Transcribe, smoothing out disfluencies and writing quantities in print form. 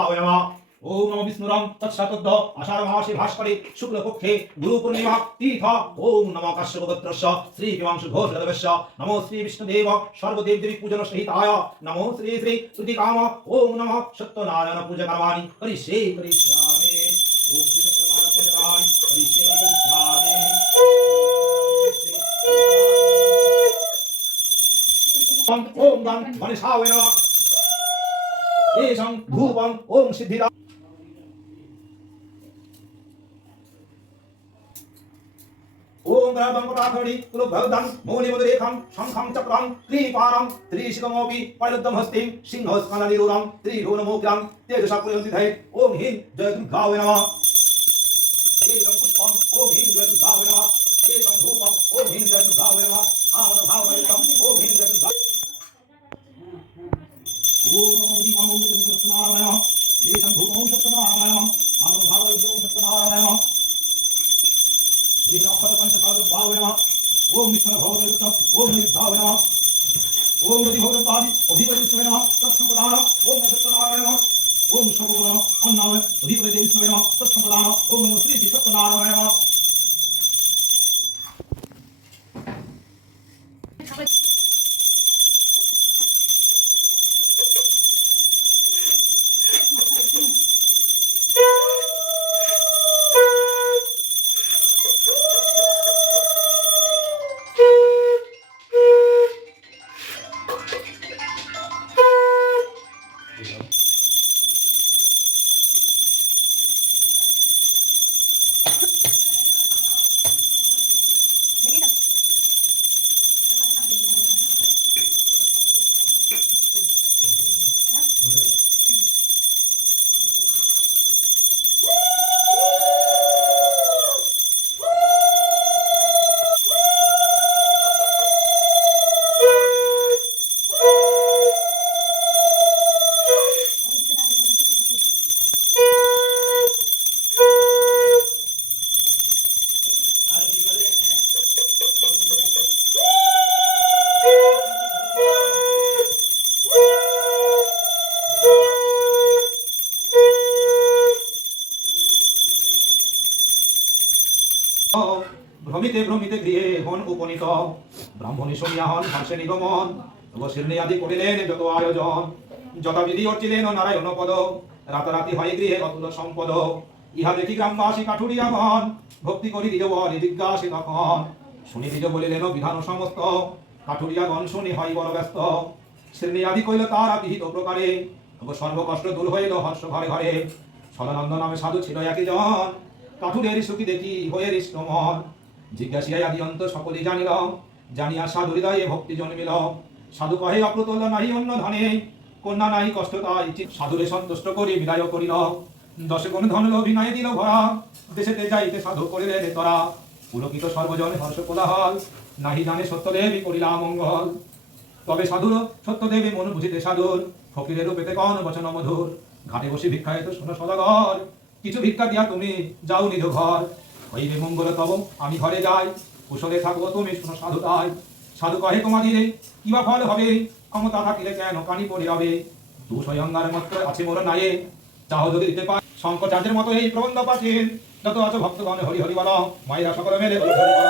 ओम नमो विष्णुरं तत्सतुद्ध आषाढ़ मासे भास्करे शुक्ल पक्षे गुरु पूर्णिमा तीर्थ ओम नमो काश्यप गोत्रस्य श्री हिमांशु घोष देवस्य नमो श्री विष्णुदेव सर्वदेव देवी पूजन सहिताय नमो श्री श्री तुति काम ओम नमः सत्यनारायण पूजा करवाणी करिष्यामि ओम श्री सत्यनारायण पूजा करवाणी करिष्यामि ओम गं गणेशाय नमः एषं धूपं ओम सिद्धिदा ओम ग्रहं पटाखड़ी कुलभगदं मौलिमदरेखं शंखं चक्रं त्रिपारं त्रिशिखमोपि पालुद्धं हस्तिं सिंहस्कन्धनिरूढं त्रिभुवनमोग्रं तेजसा पुरन्दिधे ओम ह्रीं जय दुर्गाय नमः एषं पुष्पं ओम ह्रीं जय दुर्गाय नमः एषं धूपं ओम ह्रीं जय दुर्गाय नमः आमनभावयुक्तं ओम ह्रीं जय दुर्गाय ओम नमो दीपं ओम सत्यनारायण एषं धूपं सत्यनारायण आमनभावयुक्तं सत्यनारायण ओम विष्णु भगवत ओम निधाव नमः ओम गति भगवत पादि अधिपति विष्णु नमः तत्संप्रदान ओम सत्यनारायण ओम सर्वगुण अन्नाय अधिपति विष्णु नमः तत्संप्रदान ओम नमो श्री सत्यनारायण ভ্রমিতে ভ্রমিতে গৃহে হন উপনীত ব্রাহ্মণী শুনিয়া হন হর্ষে নিগমন বসির্নে আদি করিলেন যত আয়োজন যথাবিধি অর্চিলেন নারায়ণ পদ রাতারাতি হয় গৃহে অতুল সম্পদ ইহা দেখি গ্রামবাসী কাঠুরিয়াগণ ভক্তি করি দ্বিজ বলি জিজ্ঞাসী তখন শুনি দ্বিজ বলিলেন বিধান সমস্ত কাঠুরিয়াগণ শুনি হয় বড় ব্যস্ত শ্রেণী আদি কইল তারা বিহিত প্রকারে সর্বকষ্ট দূর হইল হর্ষ ঘরে ঘরে সদানন্দ নামে সাধু ছিল একই জন কাঠুরের সুখী দেখি হয়ে হৃষ্টমন জিজ্ঞাসিয়াই আদি অন্ত সকলেই জানিল জানিয়া সাধু হৃদয়ে ভক্তি জন্মিল সাধু কহে অপ্রতুল্য নাহি অন্য ধনে কন্যা নাহি কষ্ট তাই সাধুরে সন্তুষ্ট করি বিদায় করিল দশ গুণ ধন অভিনয় দিল ভরা দেশেতে যাইতে সাধু করিলেন তরা পুলকিত সর্বজন হর্ষ কোলাহল নাহি জানে সত্যদেবী করিলা মঙ্গল তবে সাধুর সত্যদেবী মন বুঝিতে সাধুর ফকিরের রূপেতে কন বচন মধুর ঘাটে বসে ভিক্ষায় তো শোনো সদাগর কিছু ভিক্ষা দিয়া তুমি যাও নিজ ঘর হইবে মঙ্গল তব আমি ঘরে যাই কুশলে থাকবো তুমি শোনো সাধু তাই সাধু কহে তোমাদিরে কিবা ফল হবে ক্ষমতা থাকিলে কেন কানি পড়ে হবে দু স্বয়ংগার মাত্র আছে মোর নায়ে চাহ যদি দিতে পায় শঙ্করাচার্যের মতো এই প্রবন্ধ পাচ্ছেন যত আছো ভক্তগণ হরি হরি বল মায়েরা সকলে মেলে হরি হরি বল